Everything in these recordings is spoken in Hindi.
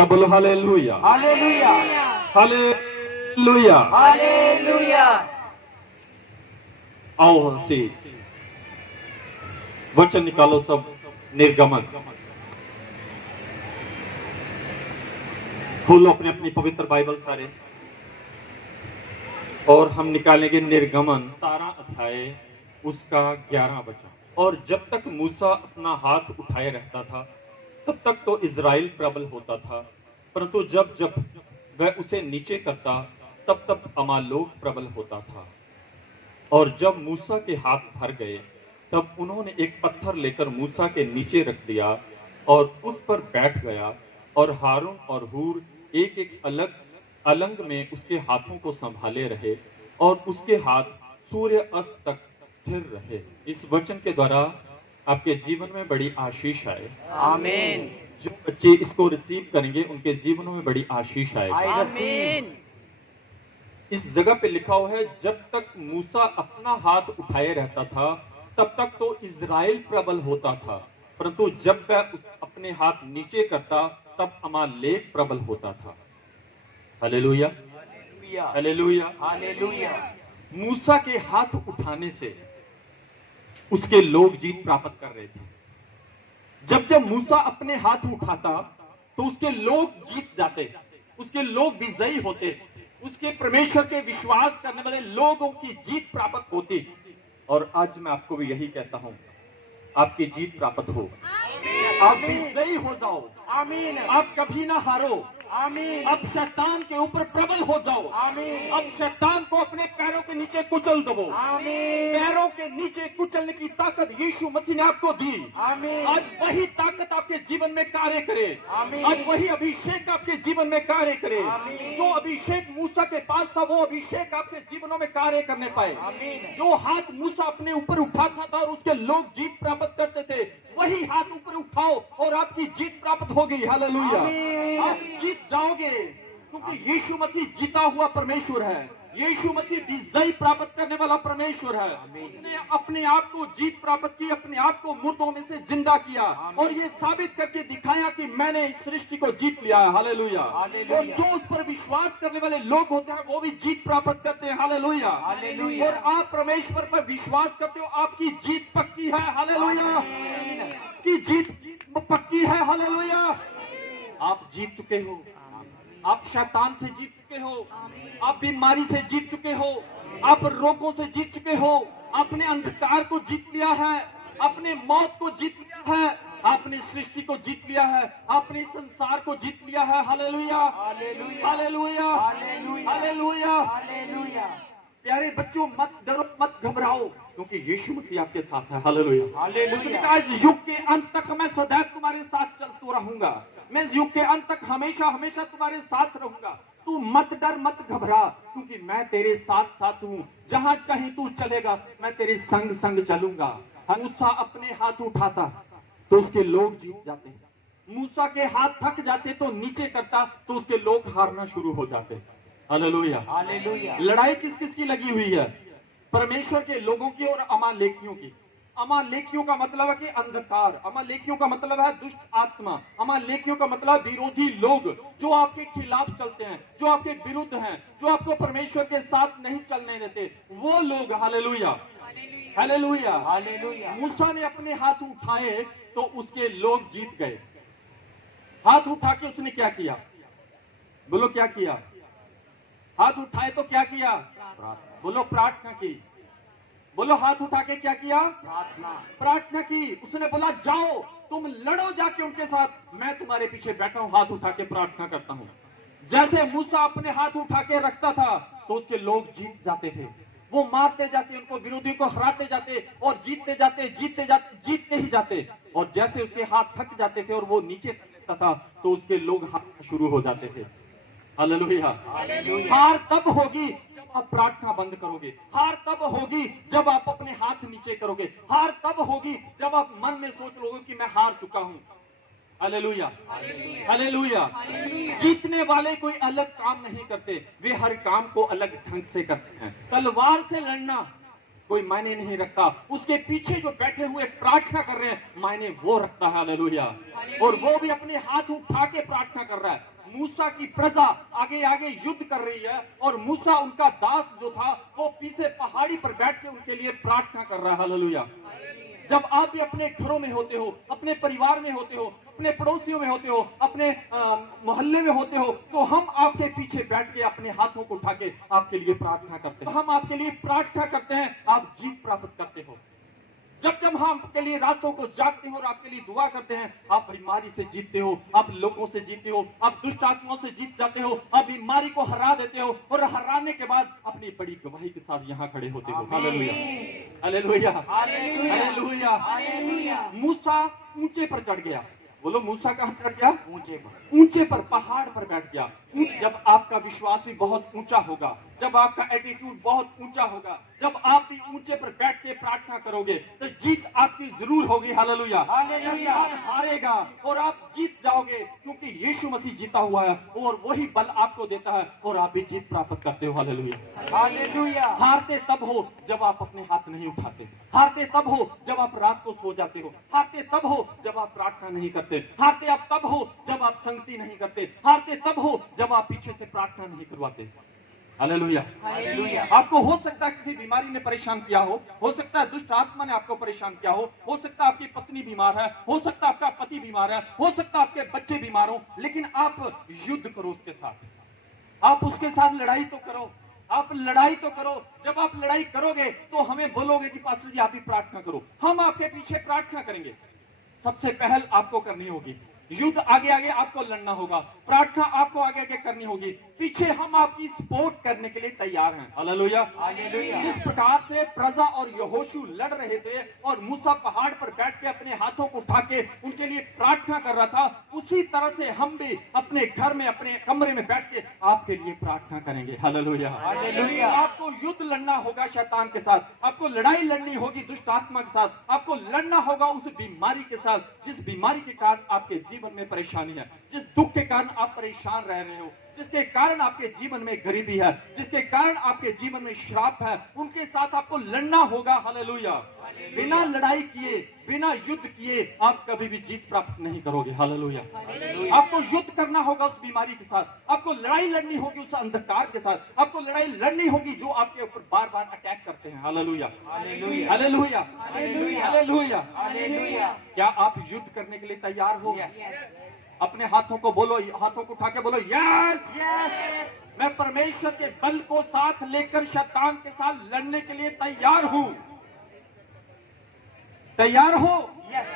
सब बोलो हालेलुया, हालेलुया, हालेलुया। हालेलुया। आओ हंसी वचन निकालो सब। निर्गमन खोलो अपने अपनी पवित्र बाइबल सारे, और हम निकालेंगे निर्गमन 17 अध्याय उसका 11 वचन। और जब तक मूसा अपना हाथ उठाए रहता था तब तक तो इज़राइल प्रबल होता था, परंतु जब जब वह उसे नीचे करता तब तब अमालोक प्रबल होता था। और जब मूसा के हाथ भर गए तब उन्होंने एक पत्थर लेकर मूसा के नीचे रख दिया और उस पर बैठ गया, और हारून और हूर एक एक अलग अलंग में उसके हाथों को संभाले रहे, और उसके हाथ सूर्य अस्त तक स्थिर रहे। इस वचन के द्वारा आपके जीवन में बड़ी आशीष आए। आमीन, जो बच्चे इसको रिसीव करेंगे उनके जीवनों में बड़ी आशीष आएगी। आमीन। इस जगह पे लिखा हुआ है, जब तक मूसा अपना हाथ उठाए रहता था तब तक तो इज़राइल प्रबल होता था, परंतु जब वह अपने हाथ नीचे करता तब अमालेक प्रबल होता था। Hallelujah, hallelujah, hallelujah. मूसा के हाथ उठाने से उसके लोग जीत प्राप्त कर रहे थे। जब जब मूसा अपने हाथ उठाता तो उसके लोग जीत जाते, उसके लोग विजयी होते, उसके परमेश्वर के विश्वास करने वाले लोगों की जीत प्राप्त होती। और आज मैं आपको भी यही कहता हूं, आपकी जीत प्राप्त हो, आप विजयी हो जाओ, आमीन, आप कभी ना हारो, आमीन, अब शैतान के ऊपर प्रबल हो जाओ, आमीन, अब शैतान को अपने पैरों के नीचे कुचल दो। आमीन, पैरों के नीचे कुचलने की ताकत यीशु मसीह ने आपको दी। आमीन, आज वही ताकत आपके जीवन में कार्य करे, आमीन, आज वही अभिषेक आपके जीवन में कार्य करे। आमीन। जो अभिषेक मूसा के पास था वो अभिषेक आपके जीवनों में कार्य करने पाए। आमीन। जो हाथ मूसा अपने ऊपर उठाता था और उसके लोग जीत प्राप्त करते थे, वही हाथ ऊपर उठाओ और आपकी जीत प्राप्त होगी। हालेलुया, आमीन। आप जीत जाओगे, क्योंकि यीशु मसीह जीता हुआ परमेश्वर है। यीशु मसीह विजय प्राप्त करने वाला परमेश्वर है। उसने अपने आप को जीत प्राप्त की, अपने आप को मुर्दों में से जिंदा किया और ये साबित करके दिखाया कि मैंने इस सृष्टि को जीत लिया है। हालेलुया। और जो उस पर विश्वास करने वाले लोग होते हैं वो भी जीत प्राप्त करते हैं। हालेलुया। हालेलुया। और आप परमेश्वर पर विश्वास करते हो, आपकी जीत पक्की है। हालेलुया, की जीत पक्की है। हालेलुया, आप जीत चुके हो, आप शैतान से जीत चुके हो, आप बीमारी से जीत चुके हो, आप रोगों से जीत चुके हो, आपने अंधकार को जीत लिया है, आपने मौत को जीत लिया है, आपने सृष्टि को जीत लिया है, आपने संसार को जीत लिया है। Hallelujah, hallelujah, hallelujah, hallelujah, hallelujah. Hallelujah. प्यारे बच्चों, मत डरो, मत घबराओ, क्योंकि यीशु मसीह आपके साथ है। Hallelujah, hallelujah. उसने कहा इस युग के अंत तक मैं सदैव तुम्हारे साथ चलता रहूंगा, मैं इस युग के अंत तक हमेशा हमेशा तुम्हारे साथ रहूंगा। तू मत डर, मत घबरा, क्योंकि मैं तेरे साथ साथ हूं। जहां कहीं तू चलेगा मैं तेरे संग संग चलूंगा। मूसा अपने हाथ उठाता तो उसके लोग जीत जाते, मूसा के हाथ थक जाते तो नीचे करता तो उसके लोग हारना शुरू हो जाते। Hallelujah, hallelujah. लड़ाई किस किस की लगी हुई है? परमेश्वर के लोगों की और अमालेकियों की। अमालेकियों का मतलब है कि अंधकार, अमालेकियों का मतलब है दुष्ट आत्मा, अमालेकियों का मतलब विरोधी लोग जो आपके खिलाफ चलते हैं, जो आपके विरुद्ध हैं, जो आपको परमेश्वर के साथ नहीं चलने देते, वो लोग। Hallelujah, hallelujah, hallelujah. मूसा ने अपने हाथ उठाए तो उसके लोग जीत गए। हाथ उठा के उसने क्या किया? बोलो क्या किया? हाथ उठाए तो क्या किया? बोलो प्रार्थना की। बोलो हाथ उठा के क्या किया? प्रार्थना, प्रार्थना की। उसने बोला जाओ तुम लड़ो जाके उनके साथ, मैं तुम्हारे पीछे बैठा हूं, हाथ उठा के प्रार्थना करता हूं। जैसे मूसा अपने हाथ उठा के रखता था तो उसके लोग जीत जाते थे, वो मारते जाते, उनको विरोधी को हराते जाते और जीतते जाते, जीतते जाते, जीतते ही जाते। और जैसे उसके हाथ थक जाते थे और वो नीचे करता था तो उसके लोग हारना शुरू हो जाते थे। Hallelujah, hallelujah. हार तब होगी जब आप प्रार्थना बंद करोगे, हार तब होगी जब आप अपने हाथ नीचे करोगे, हार तब होगी जब आप मन में सोच लोगे कि मैं हार चुका हूं। Hallelujah, hallelujah. जीतने वाले कोई अलग काम नहीं करते, वे हर काम को अलग ढंग से करते हैं। तलवार से लड़ना कोई मायने नहीं रखता। उसके पीछे जो बैठे हुए प्रार्थना कर रहे हैं मायने वो रखता है। हालेलुया। और वो भी अपने हाथ उठा के प्रार्थना कर रहा है। मूसा की प्रजा आगे आगे युद्ध कर रही है और मूसा उनका दास जो था वो पीछे पहाड़ी पर बैठ के उनके लिए प्रार्थना कर रहा है। हालेलुया। जब आप भी अपने घरों में होते हो, अपने परिवार में होते हो, अपने पड़ोसियों में होते हो, अपने मोहल्ले में होते हो, तो हम आपके पीछे बैठ के अपने हाथों को उठा के आपके लिए प्रार्थना करते हैं। हम आपके लिए प्रार्थना करते हैं, आप जीत प्राप्त करते हो। जब जब हम आपके लिए रातों को जागते हैं और आपके लिए दुआ करते हैं, आप बीमारी से जीतते हो, आप लोगों से जीतते हो, आप दुष्ट आत्माओं से जीत जाते हो, आप बीमारी को हरा देते हो और हराने के बाद अपनी बड़ी गवाही के साथ यहाँ खड़े होते हो। Hallelujah, hallelujah, hallelujah, hallelujah. मूसा ऊंचे पर चढ़ गया। बोलो, मूसा कहां चढ़ गया? ऊंचे पर, पहाड़ पर बैठ गया। जब आपका विश्वास भी बहुत ऊंचा होगा, जब आपका एटीट्यूड बहुत ऊंचा होगा, जब आप भी ऊंचे पर बैठ के प्रार्थना करोगे तो जीत आपकी जरूर होगी। हालेलुया। शैतान हारेगा और आप जीत जाओगे, क्योंकि यीशु मसीह जीता हुआ है और वही बल आपको देता है और आप भी जीत प्राप्त करते हो। Hallelujah, hallelujah. हारते तब हो जब आप अपने हाथ नहीं उठाते, हारते तब हो जब आप रात को सो जाते हो, हारते तब हो जब आप प्रार्थना नहीं करते, हारते आप तब हो जब आप संगति नहीं करते, हारते तब हो जब आप पीछे से प्रार्थना नहीं करवाते। Hallelujah, hallelujah. आपको हो सकता है किसी बीमारी ने परेशान किया हो सकता है दुष्ट आत्मा ने आपको परेशान किया हो सकता है आपकी पत्नी बीमार है, हो सकता है आपका पति बीमार है, हो सकता है आपके बच्चे बीमार हो, लेकिन आप युद्ध करो उसके साथ। आप उसके साथ लड़ाई तो करो, आप लड़ाई तो करो। जब आप लड़ाई करोगे तो हमें बोलोगे कि पास्टर जी आप ही प्रार्थना करो, हम आपके पीछे प्रार्थना करेंगे। सबसे पहल आपको करनी होगी, युद्ध आगे आगे आपको लड़ना होगा, प्रार्थना आपको आगे आगे करनी होगी, पीछे हम आपकी सपोर्ट करने के लिए तैयार हैं। Hallelujah, hallelujah. जिस प्रकार से प्रजा और यहोशू लड़ रहे थे और मूसा पहाड़ पर बैठ के अपने हाथों को उठा के उनके लिए प्रार्थना कर रहा था, उसी तरह से हम भी अपने घर में अपने कमरे में बैठ के आपके लिए प्रार्थना करेंगे। Hallelujah, hallelujah. आपको युद्ध लड़ना होगा शैतान के साथ, आपको लड़ाई लड़नी होगी दुष्ट आत्मा के साथ, आपको लड़ना होगा उस बीमारी के साथ जिस बीमारी के कारण आपके जीवन में परेशानी है, जिस दुख के कारण आप परेशान रह रहे हो, जिसके कारण आपके जीवन में गरीबी है, जिसके कारण आपके जीवन में श्राप है, उनके साथ आपको लड़ना होगा। हालेलुया। बिना लड़ाई किए, बिना युद्ध किए आप कभी भी जीत प्राप्त नहीं करोगे। हालेलुया। आपको युद्ध करना होगा उस बीमारी के साथ, आपको लड़ाई लड़नी होगी उस अंधकार के साथ, आपको लड़ाई लड़नी होगी जो आपके ऊपर बार बार अटैक करते हैं। Hallelujah, hallelujah, hallelujah, hallelujah, hallelujah. क्या आप युद्ध करने के लिए तैयार हो? अपने हाथों को बोलो, हाथों को उठा के बोलो, यस, यस, मैं परमेश्वर के बल को साथ लेकर शैतान के साथ लड़ने के लिए तैयार हूं। तैयार हो? यस।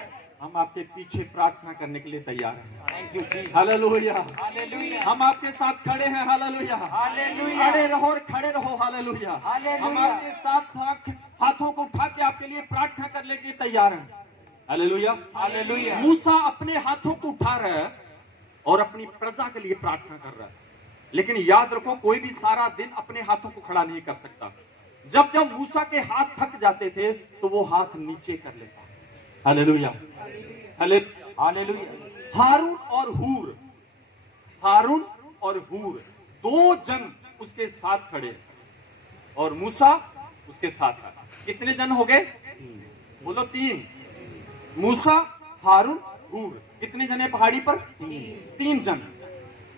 हम आपके पीछे प्रार्थना करने के लिए तैयार हैं। Thank you ji. Hallelujah, hallelujah. हम आपके साथ खड़े हैं। Hallelujah, hallelujah. खड़े रहो और खड़े रहो। Hallelujah, hallelujah. हम आपके साथ हाथों को उठा के आपके लिए प्रार्थना करने के लिए तैयार हैं। Hallelujah, hallelujah. मूसा अपने हाथों को उठा रहा है और अपनी प्रजा के लिए प्रार्थना कर रहा है, लेकिन याद रखो कोई भी सारा दिन अपने हाथों को खड़ा नहीं कर सकता। जब जब मूसा के हाथ थक जाते थे तो वो हाथ नीचे कर लेता। Hallelujah, hallelujah. हारून और हूर, हारून और हूर दो जन उसके साथ खड़े और मूसा उसके साथ है। कितने जन हो गए? बोलो, 3। मूसा, हारून, हूर। कितने जने पहाड़ी पर? 3 जन।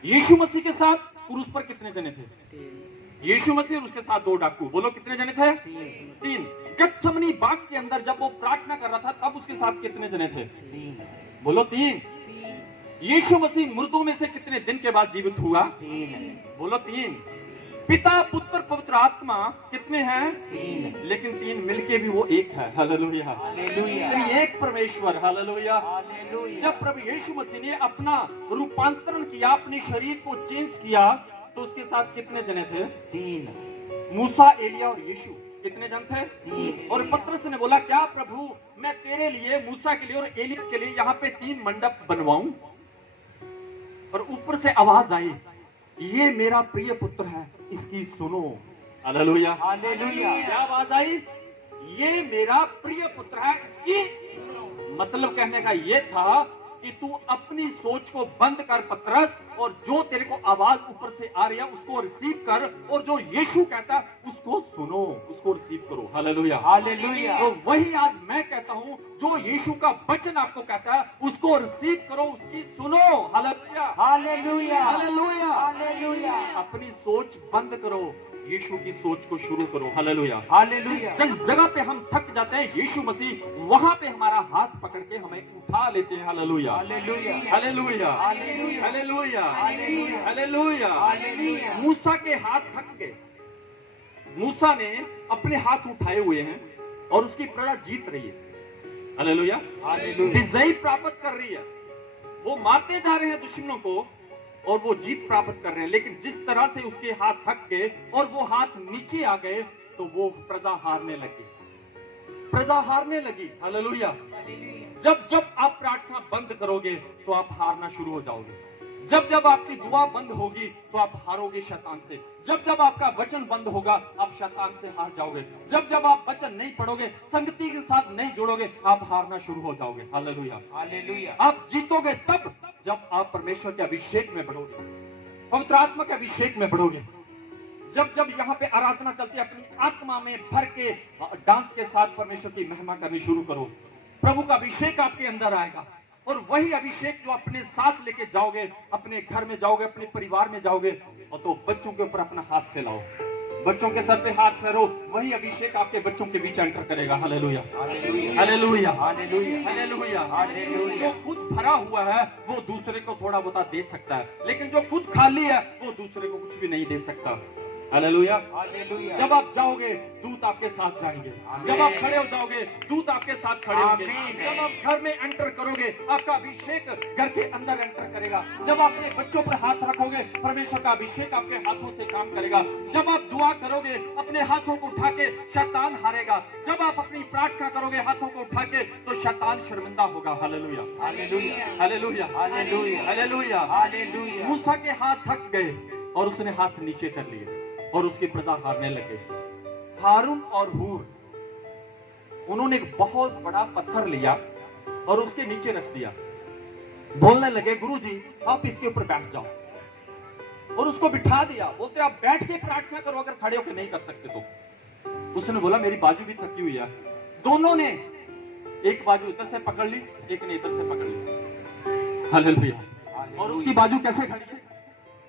यीशु मसीह के साथ क्रूस पर कितने जने थे? यीशु मसीह और उसके साथ 2 डाकू। बोलो, कितने जने थे? 3। गतसमनी बाग के अंदर जब वो प्रार्थना कर रहा था तब उसके साथ कितने जने थे? 3। बोलो, 3। यीशु मसीह मुर्दों में से कितने दिन के बाद जीवित हुआ? 3। बोलो, 3। पिता, पुत्र, पवित्र आत्मा कितने हैं? 3। लेकिन 3 मिलके भी वो एक है। Hallelujah, hallelujah. एक परमेश्वर। Hallelujah, hallelujah. जब प्रभु यीशु मसीह ने अपना रूपांतरण किया, अपने शरीर को चेंज किया, तो उसके साथ कितने जने थे? 3। मूसा, एलिया और यीशु। कितने जन थे? 3। और पतरस ने बोला, क्या प्रभु मैं तेरे लिए, मूसा के लिए और एलिया के लिए यहाँ पे 3 मंडप बनवाऊं? और ऊपर से आवाज आई, ये मेरा प्रिय पुत्र है, इसकी सुनो। Hallelujah, hallelujah. क्या आवाज आई? ये मेरा प्रिय पुत्र है, इसकी। मतलब कहने का ये था कि तू अपनी सोच को बंद कर पतरस, और जो तेरे को आवाज ऊपर से आ रही है उसको रिसीव कर, और जो यीशु कहता है उसको सुनो, उसको रिसीव करो। Hallelujah, hallelujah. तो वही आज मैं कहता हूं, जो यीशु का वचन आपको कहता है उसको रिसीव करो, उसकी सुनो। Hallelujah, hallelujah. हालेलुया। हालेलुया। अपनी सोच बंद करो, यीशु की सोच को शुरू करो। Hallelujah, hallelujah. जिस जगह पे हम थक जाते हैं यीशु मसीह वहां पे हमारा हाथ पकड़ के हमें उठा लेते हैं। Hallelujah, hallelujah. Hallelujah, hallelujah. Hallelujah, hallelujah. Hallelujah. Hallelujah. मूसा के हाथ थक गए, मूसा ने अपने हाथ उठाए हुए हैं और उसकी प्रजा जीत रही है। Hallelujah, hallelujah. विजय प्राप्त कर रही है, वो मारते जा रहे हैं दुश्मनों को और वो जीत प्राप्त कर रहे हैं। लेकिन जिस तरह से उसके हाथ थक गए और वो हाथ नीचे आ गए तो वो प्रजा हारने लगी, प्रजा हारने लगी। हालेलुया, जब जब आप प्रार्थना बंद करोगे तो आप हारना शुरू हो जाओगे। जब जब आपकी दुआ बंद होगी तो आप हारोगे शैतान से। जब जब आपका वचन बंद होगा आप शैतान से हार जाओगे। जब जब आप वचन नहीं पढ़ोगे, संगति के साथ नहीं जुड़ोगे, आप हारना शुरू हो जाओगे। Hallelujah, hallelujah. आप जीतोगे तब जब आप परमेश्वर के अभिषेक में बढ़ोगे, पवित्र आत्मा के अभिषेक में बढ़ोगे। जब जब यहाँ पे आराधना चलती है, अपनी आत्मा में भर के डांस के साथ परमेश्वर की महिमा करनी शुरू करो। प्रभु का अभिषेक आपके अंदर आएगा और वही अभिषेक जो अपने साथ लेके जाओगे, अपने घर में जाओगे, अपने परिवार में जाओगे, और तो बच्चों के ऊपर अपना हाथ फैलाओ, बच्चों के सर पे हाथ फेरो, वही अभिषेक आपके बच्चों के बीच एंटर करेगा। Hallelujah, hallelujah. Hallelujah, hallelujah. Hallelujah, hallelujah. जो खुद भरा हुआ है वो दूसरे को थोड़ा बहुत दे सकता है, लेकिन जो खुद खाली है वो दूसरे को कुछ भी नहीं दे सकता। Hallelujah, hallelujah. जब आप जाओगे दूत आपके साथ जाएंगे, जब आप खड़े हो जाओगे दूत आपके साथ खड़े होंगे, आमीन। जब आप घर में एंटर करोगे आपका अभिषेक घर के अंदर एंटर करेगा, जब आप अपने बच्चों पर हाथ रखोगे परमेश्वर का अभिषेक आपके हाथों से काम करेगा, जब आप दुआ करोगे अपने हाथों को उठा के शैतान हारेगा, जब आप अपनी प्रार्थना करोगे हाथों को उठा के तो शैतान शर्मिंदा होगा। Hallelujah, hallelujah. Hallelujah, hallelujah. Hallelujah. Hallelujah. मूसा के हाथ थक गए और उसने हाथ नीचे कर लिए और उसकी प्रजा हारने लगे। हारून और हूर उन्होंने एक बहुत बड़ा पत्थर लिया और उसके नीचे रख दिया, बोलने लगे गुरुजी आप इसके ऊपर बैठ जाओ, और उसको बिठा दिया। बोलते आप बैठ के प्रार्थना करो अगर खड़े होकर नहीं कर सकते तो। उसने बोला मेरी बाजू भी थकी हुई है। दोनों ने एक बाजू इधर से पकड़ ली, एक ने इधर से पकड़ ली। हालेलुया, और उसकी बाजू कैसे खड़ी है,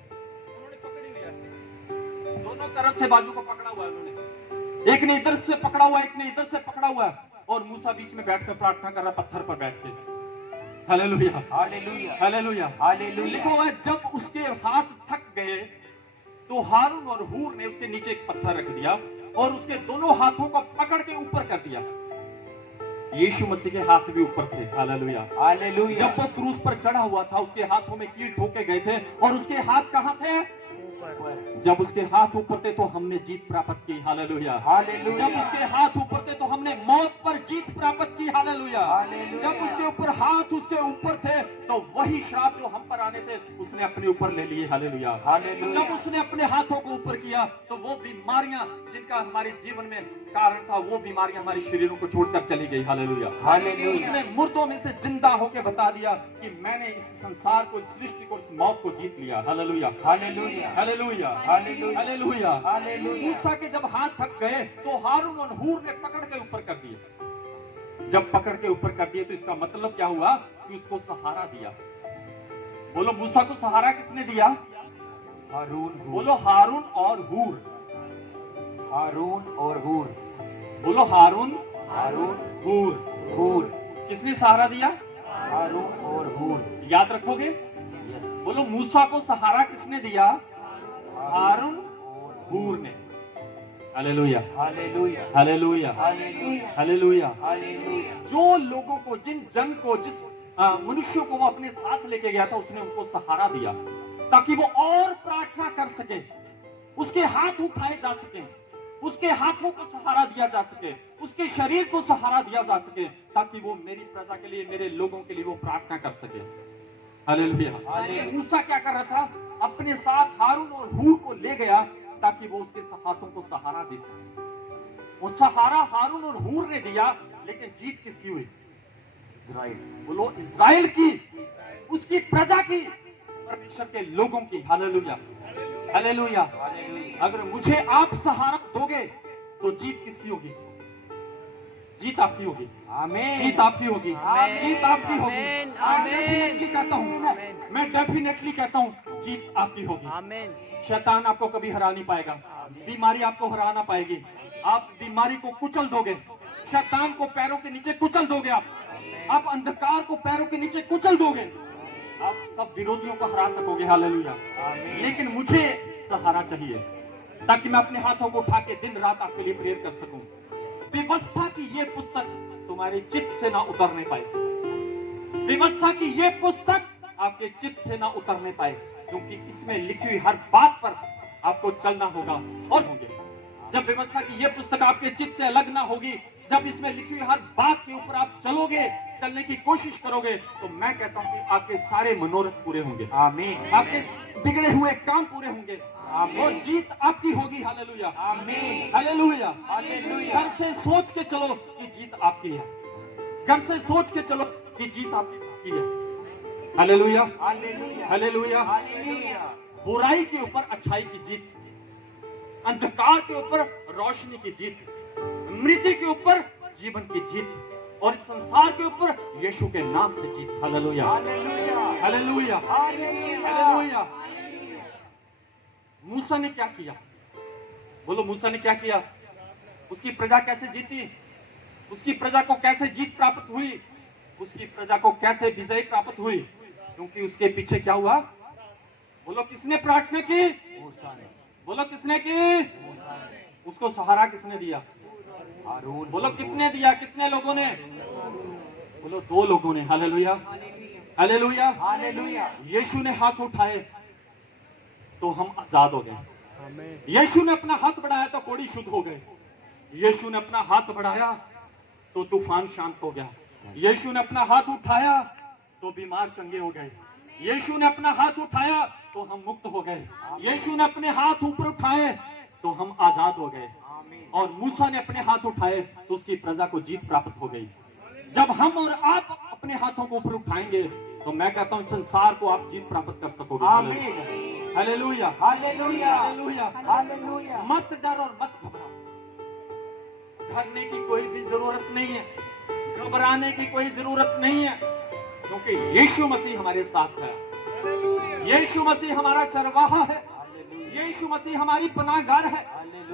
उन्होंने पकड़ी हुई है, दोनों तरफ से बाजू को पकड़ा हुआ है उन्होंने, एक ने इधर से पकड़ा हुआ है, एक ने इधर से पकड़ा हुआ है, और मूसा बीच में बैठकर प्रार्थना कर रहा है पत्थर पर बैठ के। Hallelujah, hallelujah. Hallelujah, hallelujah. लिखा हुआ है जब उसके हाथ थक गए तो हारून और हूर ने उसके नीचे एक पत्थर रख दिया और उसके दोनों हाथों को पकड़ के ऊपर कर दिया। यीशु मसीह के हाथ भी ऊपर थे। Hallelujah, hallelujah. जब वो क्रूस पर चढ़ा हुआ था उसके हाथों में कील ठोके गए थे और उसके हाथ कहां थे, जब उसके हाथ ऊपर थे तो हमने जीत प्राप्त की। Hallelujah, hallelujah. जब उसके हाथ ऊपर थे तो हमने मौत पर जीत प्राप्त की। Hallelujah, hallelujah. जब उसके ऊपर हाथ उसके ऊपर थे तो वही श्राप जो हम पर आने थे उसने अपने ऊपर ले लिए। Hallelujah, hallelujah. जब उसने अपने हाथों को ऊपर किया तो वो बीमारियां जिनका हमारे जीवन में कारण था वो बीमारियां हमारे शरीरों को छोड़कर चली गई। Hallelujah, hallelujah. उसने मुर्दों में से जिंदा होकर बता दिया कि मैंने इस संसार को, इस सृष्टि को, इस मौत को जीत लिया। Hallelujah, hallelujah. Hallelujah, hallelujah. Hallelujah, hallelujah. मूसा के जब हाथ थक गए तो हारून और हूर ने पकड़ के ऊपर कर दिए। जब पकड़ के ऊपर कर दिए तो इसका मतलब क्या हुआ कि उसको सहारा दिया। बोलो मूसा को सहारा किसने दिया, हारून। बोलो हारून और हूर, हारून और हूर। बोलो हारून, हारून। हूर, हूर। किसने सहारा दिया, हारून और हूर। याद रखोगे। बोलो मूसा को सहारा किसने दिया, हारून हूर ने। Hallelujah, hallelujah. Hallelujah, hallelujah. Hallelujah. Hallelujah. जो लोगों को, जिन जन को, जिस मनुष्य को वो अपने साथ लेके गया था उसने उनको सहारा दिया ताकि वो और प्रार्थना कर सके, उसके हाथ उठाए जा सके, उसके हाथों को सहारा दिया जा सके, उसके शरीर को सहारा दिया जा सके ताकि वो मेरी प्रजा के लिए, मेरे लोगों के लिए वो प्रार्थना कर सके। Hallelujah, hallelujah. मूसा क्या कर रहा था, अपने साथ हारून और हूर को ले गया ताकि वो उसके हाथों को सहारा दे सके। वो सहारा हारून और हूर ने दिया, लेकिन जीत किसकी हुई, इज़राइल बोलो इज़राइल की, उसकी प्रजा की, परमेश्वर के लोगों की। Hallelujah, hallelujah. हालेलुया अगर मुझे आप सहारा दोगे तो जीत किसकी होगी? जीत आपकी होगी, आमीन जीत आपकी होगी, आमीन। जीत आपकी होगी। आमीन, मैं आमीन। डेफिनेटली कहता हूँ, मैं डेफिनेटली कहता हूँ जीत आपकी होगी। आमीन। शैतान आपको कभी हरा नहीं पाएगा, बीमारी आपको हरा ना पाएगी। आप बीमारी को कुचल दोगे, शैतान को पैरों के नीचे कुचल दोगे, आप अंधकार को पैरों के नीचे कुचल दोगे, आप सब विरोधियों को हरा सकोगे। हालेलुया। आमीन। लेकिन मुझे सहारा चाहिए ताकि मैं अपने हाथों को उठा के दिन रात आपके लिए प्रेयर कर सकूं। व्यवस्था की ये पुस्तक तुम्हारे चित्त से ना उतरने पाए, व्यवस्था की ये पुस्तक आपके चित्त से ना उतरने पाए, क्योंकि इसमें लिखी हुई हर बात पर आपको चलना होगा और होंगे। जब व्यवस्था की ये पुस्तक आपके चित्त से अलग ना होगी, जब इसमें लिखी हुई हर बात के ऊपर आप चलोगे, चलने की कोशिश करोगे, तो मैं कहता हूं कि आपके सारे मनोरथ पूरे होंगे, आमीन आपके बिगड़े हुए काम पूरे होंगे आमीन। और जीत आपकी होगी। हालेलुया, आमीन हालेलुया। हालेलुया घर से सोच के चलो कि जीत आपकी है, घर से सोच के चलो कि जीत आपकी है। Hallelujah, hallelujah hallelujah. हालेलुया बुराई के ऊपर अच्छाई की जीत, अंधकार के ऊपर रोशनी की जीत, मृत्यु के ऊपर जीवन की जीत और इस संसार के ऊपर यीशु के नाम से जीत। Hallelujah, hallelujah hallelujah, hallelujah hallelujah. मूसा ने क्या किया? बोलो मूसा ने क्या किया? उसकी प्रजा कैसे जीती? उसकी प्रजा को कैसे जीत प्राप्त हुई? उसकी प्रजा को कैसे विजय प्राप्त हुई? क्योंकि उसके पीछे क्या हुआ? बोलो किसने प्रार्थना की? मूसा ने बोलो किसने की? मूसा ने उसको सहारा किसने दिया? हारून बोलो कितने दिया? कितने लोगों ने? बोलो 2 लोगों ने। Hallelujah, hallelujah. हालेलुया यीशु ने हाथ उठाए तो हम आजाद हो गए। यीशु ने अपना हाथ बढ़ाया तो कोढ़ी शुद्ध हो गए। यीशु ने अपना हाथ बढ़ाया तो तूफान शांत हो गया। यीशु ने अपना हाथ उठाया तो बीमार चंगे हो गए। यीशु ने अपना हाथ उठाया तो हम मुक्त हो गए। यीशु ने अपने हाथ ऊपर उठाए तो हम आजाद हो गए। आमीन और मूसा ने अपने हाथ उठाए तो उसकी प्रजा को जीत प्राप्त हो गई। जब हम और आप अपने हाथों को ऊपर उठाएंगे तो मैं कहता हूं संसार को आप जीत प्राप्त कर सकोगे। आमीन हालेलुया, हालेलुया हालेलुया। हालेलुया मत डर और मत घबराओ, डरने की कोई भी जरूरत नहीं है, घबराने की कोई जरूरत नहीं है, क्योंकि यीशु मसीह हमारे साथ है। यीशु मसीह हमारा चरवाहा है, यीशु मसीह हमारी पनाहगाह है,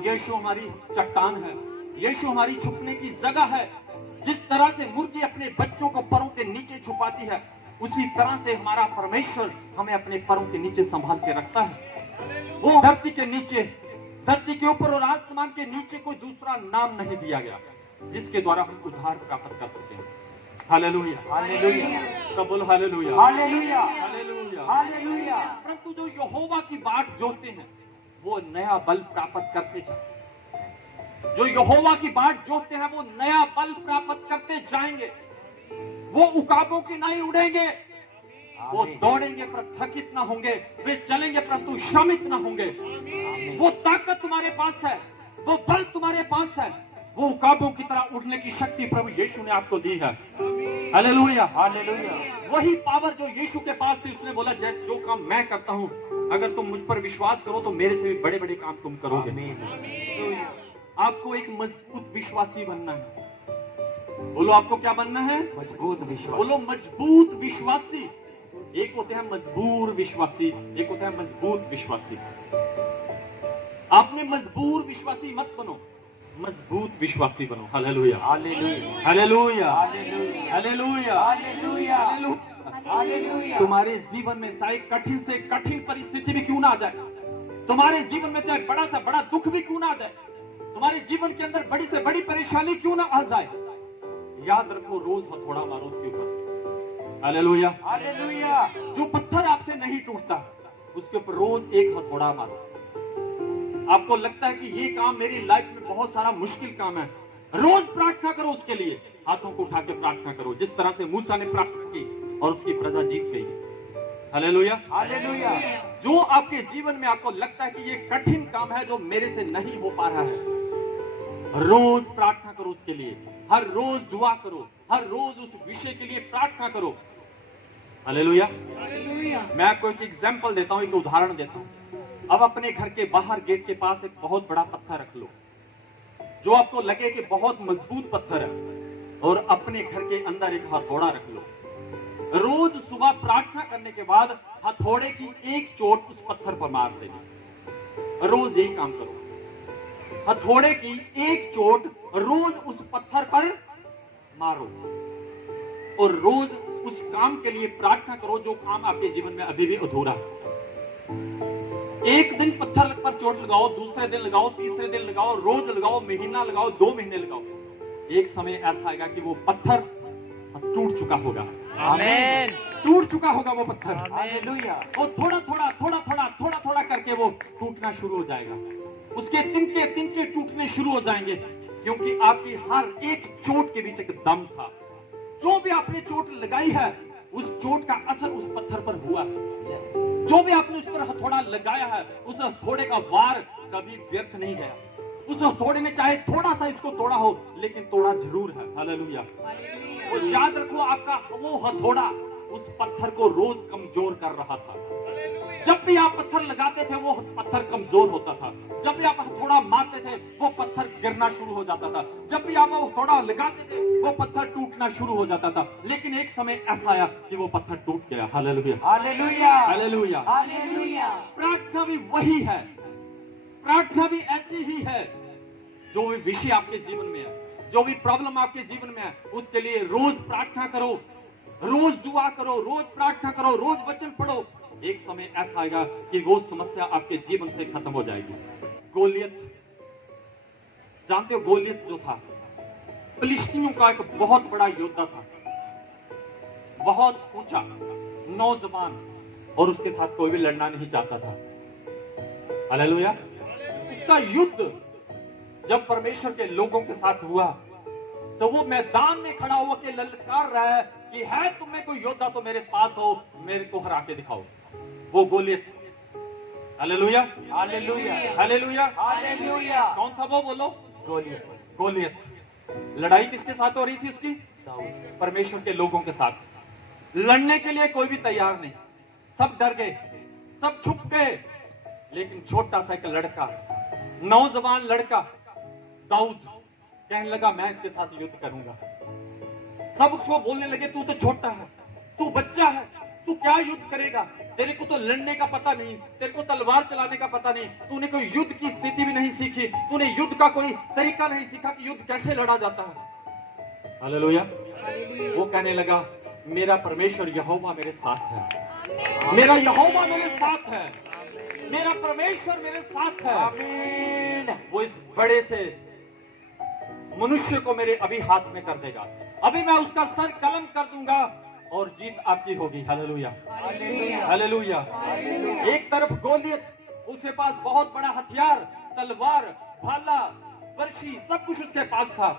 यीशु हमारी चट्टान है, यीशु हमारी छुपने की जगह है। जिस तरह से मुर्गी अपने बच्चों को परों के नीचे छुपाती है, उसी तरह से हमारा परमेश्वर हमें अपने परों के नीचे संभाल के रखता है। वो धरती के नीचे, धरती के ऊपर और आसमान के नीचे कोई दूसरा नाम नहीं दिया गया जिसके द्वारा हम उद्धार प्राप्त कर सकें। हालेलुया, हालेलुया सब बोलो हालेलुया, हालेलुया हालेलुया। हालेलुया परंतु जो यहोवा की बाट जोते हैं वो नया बल प्राप्त करते जाएंगे। जो यहोवा की बाट जोते हैं वो नया बल प्राप्त करते जाएंगे। वो उकाबों की नहीं उड़ेंगे, वो दौड़ेंगे पर थकित ना होंगे, वे चलेंगे परंतु श्रमित ना होंगे। वो ताकत तुम्हारे पास है, वो बल तुम्हारे पास है, वो उकाबों की तरह उड़ने की शक्ति प्रभु यीशु ने आपको दी है। हालेलुया, हालेलुया वही पावर जो यीशु के पास थी, उसने बोला जैसे जो काम मैं करता हूं, अगर तुम मुझ पर विश्वास करो तो मेरे से भी बड़े बड़े काम तुम करोगे। आमीन आपको एक मजबूत विश्वासी बनना है। बोलो आपको क्या बनना है? मजबूत विश्वास बोलो मजबूत विश्वासी। एक होते हैं मजबूर विश्वासी, एक होता है मजबूत विश्वासी। आपने मजबूर विश्वासी मत बनो, मजबूत विश्वासी बनो। Hallelujah, hallelujah hallelujah, hallelujah hallelujah, hallelujah hallelujah. Hallelujah तुम्हारे जीवन में चाहे कठिन से कठिन परिस्थिति भी क्यों ना आ जाए, तुम्हारे जीवन में चाहे बड़ा से बड़ा दुख भी क्यों ना आ जाए, तुम्हारे जीवन के अंदर बड़ी से बड़ी परेशानी क्यों ना आ जाए, याद रखो रोज हथौड़ा मारो उसके ऊपर। हालेलुया, हालेलुया जो पत्थर आपसे नहीं टूटता उसके ऊपर रोज एक हथौड़ा मारो। आपको लगता है कि ये काम मेरी लाइफ में बहुत सारा मुश्किल काम है, रोज प्रार्थना करो उसके लिए, हाथों को उठा के प्रार्थना करो जिस तरह से मूसा ने प्रार्थना की और उसकी प्रजा जीत गई। हालेलुया, हालेलुया जो आपके जीवन में आपको लगता है कि ये कठिन काम है जो मेरे से नहीं हो पा रहा है, रोज प्रार्थना करो उसके लिए, हर रोज दुआ करो, हर रोज उस विषय के लिए प्रार्थना करो। हालेलुया। हालेलुया। मैं आपको एक एग्जाम्पल देता हूं, एक उदाहरण देता हूं। अब अपने घर के बाहर गेट के पास एक बहुत बड़ा पत्थर रख लो, जो आपको लगे कि बहुत मजबूत पत्थर है, और अपने घर के अंदर एक हथौड़ा रख लो। रोज सुबह प्रार्थना करने के बाद हथौड़े की एक चोट उस पत्थर पर मार देना। रोज यही काम करो, हथौड़े की एक चोट रोज उस पत्थर पर मारो, और रोज उस काम के लिए प्रार्थना करो जो काम आपके जीवन में अभी भी अधूरा है। एक दिन पत्थर पर चोट लगाओ, दूसरे दिन लगाओ, तीसरे दिन लगाओ, रोज लगाओ, महीना लगाओ, 2 महीने लगाओ। एक समय ऐसा आएगा कि वो पत्थर टूट चुका होगा। आमीन। टूट चुका होगा वो पत्थर। हालेलुया। और थोड़ा थोड़ा करके वो टूटना शुरू हो जाएगा। उसके तिनके तिनके टूटने शुरू हो जाएंगे, क्योंकि आपकी हर एक चोट के बीच एक दम था। जो भी आपने चोट लगाई है, उस चोट का असर उस पत्थर पर हुआ है। जो भी आपने उस पर हथौड़ा लगाया है, उस हथौड़े का वार कभी व्यर्थ नहीं गया। उस हथौड़े ने चाहे थोड़ा सा इसको तोड़ा हो, लेकिन तोड़ा जरूर है। हालेलुया। तो याद रखो, आपका वो हथौड़ा उस पत्थर को रोज कमजोर कर रहा था। जब भी आप पत्थर लगाते थे, वो पत्थर कमजोर होता था। जब भी आप हथौड़ा मारते थे, वो पत्थर गिरना शुरू हो जाता था। जब भी आप वो हथौड़ा लगाते थे, वो पत्थर टूटना शुरू हो जाता था। लेकिन एक समय ऐसा आया कि वो पत्थर टूट गया। हालेलुया। हालेलुया। हालेलुया। हालेलुया। प्रार्थना भी वही है। प्रार्थना भी ऐसी ही है। जो भी विषय आपके जीवन में है, जो भी प्रॉब्लम आपके जीवन में है, उसके लिए रोज प्रार्थना करो, रोज दुआ करो, रोज प्रार्थना करो, रोज वचन पढ़ो। एक समय ऐसा आएगा कि वो समस्या आपके जीवन से खत्म हो जाएगी। गोलियत, जानते हो गोलियत जो था, फिलिस्तीनियों का एक बहुत बड़ा योद्धा था, बहुत ऊंचा, नौजवान, और उसके साथ कोई भी लड़ना नहीं चाहता था। हालेलुया। उसका युद्ध जब परमेश्वर के लोगों के साथ हुआ, तो वो मैदान में खड़ा हुआ के ललकार रहा है कि है तुम्हें कोई योद्धा तो मेरे पास हो, मेरे को हरा के दिखाओ। वो Goliath. Hallelujah. Hallelujah. Hallelujah. Hallelujah. कौन था वो, बोलो? गोलियत। गोलियत। लड़ाई किसके साथ हो रही थी उसकी? परमेश्वर के लोगों के साथ। लड़ने के लिए कोई भी तैयार नहीं, सब डर गए, सब छुप गए। लेकिन छोटा सा एक लड़का, नौजवान लड़का दाऊद, कहने लगा मैं इसके साथ युद्ध करूंगा। सब उसको बोलने लगे तू तो छोटा है, तू बच्चा है, तू क्या युद्ध करेगा, तेरे को तो लड़ने का पता नहीं, तेरे को तलवार चलाने का पता नहीं, तूने कोई युद्ध की स्थिति भी नहीं सीखी, तूने युद्ध का कोई तरीका नहीं सीखा कि युद्ध कैसे लड़ा जाता है। हालेलुया। वो कहने लगा मेरा परमेश्वर यहोवा मेरे साथ है, मेरा यहोवा मेरे साथ है, मेरा परमेश्वर मेरे साथ है। आमीन। वो इस बड़े से मनुष्य को मेरे अभी हाथ में कर देगा, अभी मैं उसका सर कलम कर दूंगा और जीत आपकी होगी। हालेलुया। हालेलुया। हालेलुया। एक तरफ गोलियत, उसके पास बहुत बड़ा हथियार, तलवार, भाला, बर्शी, सब कुछ उसके पास था।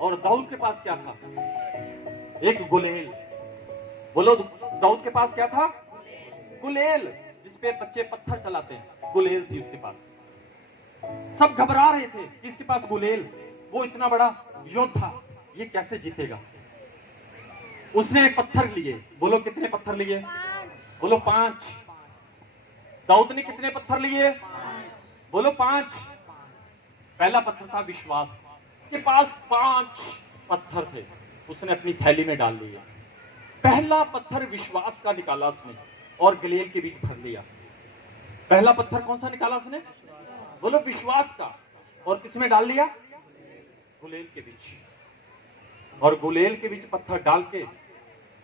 और दाऊद के पास क्या था? एक गुलेल। बोलो, दाऊद के पास क्या था? गुलेल, जिसपे बच्चे पत्थर चलाते हैं, गुलेल थी उसके पास। सब घबरा रहे थे कि इसके पास गुलेल, वो इतना बड़ा योद्धा, ये कैसे जीतेगा। उसने पत्थर लिए। बोलो कितने पत्थर लिए? बोलो 5। दाऊद ने कितने पत्थर लिए? बोलो 5। पहला पत्थर था विश्वास। के पास 5 पत्थर थे, उसने अपनी थैली में डाल लिए। पहला पत्थर विश्वास का निकाला उसने और गलील के बीच भर लिया। पहला पत्थर कौन सा निकाला उसने? बोलो विश्वास का। और किसमें डाल लिया? गुलेल के बीच। और गुलेल के बीच पत्थर डाल के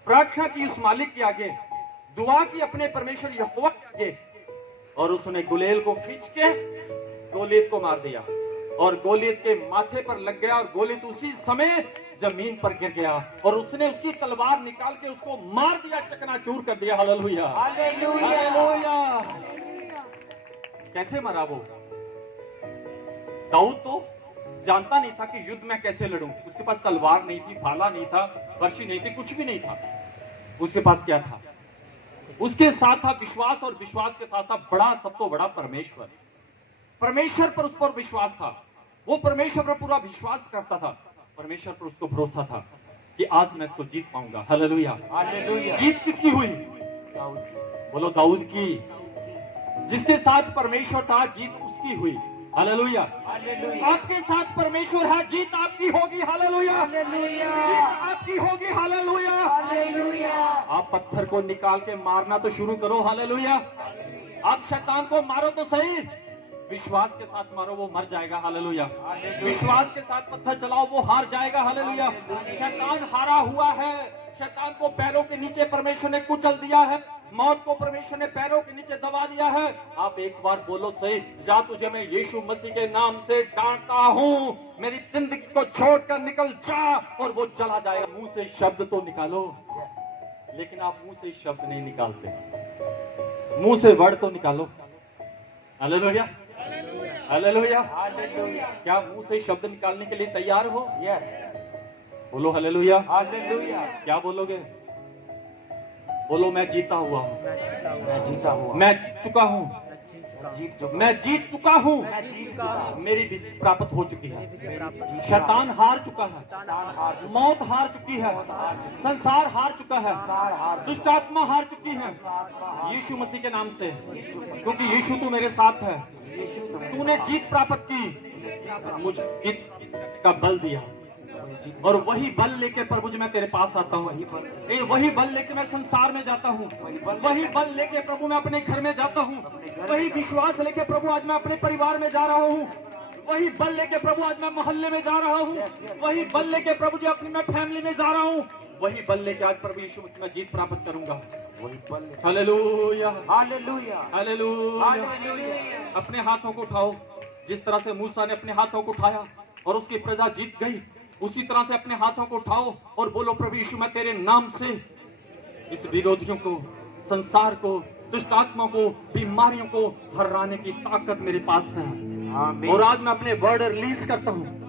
प्रार्थना की उस मालिक के आगे, दुआ की अपने परमेश्वर यहोवा के आगे, और उसने गुलेल को खींच के गोलियत को मार दिया। और गोलियत के माथे पर लग गया और गोलियत उसी समय जमीन पर गिर गया। और उसने उसकी तलवार निकाल के उसको मार दिया, चकनाचूर कर दिया। हालेलुया। हालेलुया। हालेलुया। कैसे मरा वो? दाऊद तो जानता नहीं था कि युद्ध में कैसे लड़ूं। उसके पास तलवार नहीं थी, भाला नहीं था, बर्शी नहीं थी, कुछ भी नहीं था। उसके पास क्या था? उसके साथ था विश्वास, और विश्वास के साथ था बड़ा, सबको बड़ा परमेश्वर। परमेश्वर पर उस पर विश्वास था। वो परमेश्वर पर पूरा विश्वास करता था, परमेश्वर पर उसको भरोसा था। कि आज मैं इसको जीत पाऊंगा। हालेलुया। हालेलुया। जीत किसकी हुई? बोलो दाऊद की। जिसके साथ परमेश्वर था, जीत उसकी हुई। हालेलुया। हालेलुया। आपके साथ परमेश्वर है, जीत आपकी होगी। हालेलुया। हालेलुया। जीत आपकी होगी। हालेलुया। हालेलुया। आप पत्थर को निकाल के मारना तो शुरू करो। हालेलुया। आप शैतान को मारो तो सही, विश्वास के साथ मारो, वो मर जाएगा। हालेलुया। विश्वास के साथ पत्थर चलाओ, वो हार जाएगा। हालेलुया। शैतान हारा हुआ है। शैतान को पैरों के नीचे परमेश्वर ने कुचल दिया है। मौत को परमेश्वर ने पैरों के नीचे दबा दिया है। आप एक बार बोलो सही, जा तुझे मैं यीशु मसीह के नाम से डांटता हूं, मेरी जिंदगी को छोड़कर निकल जा, और वो चला जाएगा। मुंह से शब्द तो निकालो, लेकिन आप मुंह से शब्द नहीं निकालते। मुंह से वर्ड तो निकालो। हालेलुया। हालेलुया। हालेलुया। क्या मुंह से शब्द निकालने के लिए तैयार हो? यस। बोलो हालेलुया। हालेलुया। क्या बोलोगे? बोलो मैं जीता हुआ हूँ, मैं जीता हुआ। मैं जीत चुका हूँ, जीत चुका। मैं जीत चुका हूँ, मैं जीत चुका हूँ। मेरी विजय प्राप्त हो चुकी है। शैतान शैतान हार चुका है, हार चुका। मौत हार चुकी है, संसार हार चुका है, हार दुष्ट आत्मा हार चुकी है, यीशु मसीह के नाम से। क्योंकि यीशु तू मेरे साथ है, तूने जीत प्राप्त की, मुझे जीत का बल दिया, और वही बल लेके प्रभु जी मैं तेरे पास आता हूँ। वही बल लेके मैं संसार में जाता हूँ, वही बल लेके प्रभु मैं अपने घर में जाता हूँ, वही विश्वास लेके प्रभु आज मैं अपने परिवार में जा रहा हूँ, वही बल लेके प्रभु आज मैं मोहल्ले में जा रहा हूँ, वही बल लेके प्रभु जी अपनी मैं फैमिली में जा रहा हूँ, वही बल लेके आज प्रभु यीशु मसीह मैं जीत प्राप्त करूंगा। वही बल। हालेलुया। हालेलुया। हालेलुया। हालेलुया। अपने हाथों को उठाओ। जिस तरह से मूसा ने अपने हाथों को उठाया और उसकी प्रजा जीत गई, उसी तरह से अपने हाथों को उठाओ और बोलो प्रभु यीशु मैं तेरे नाम से इस विरोधियों को, संसार को, दुष्ट आत्मा को, बीमारियों को हराने की ताकत मेरे पास है। आमीन। और आज मैं अपने वर्ड रिलीज करता हूँ।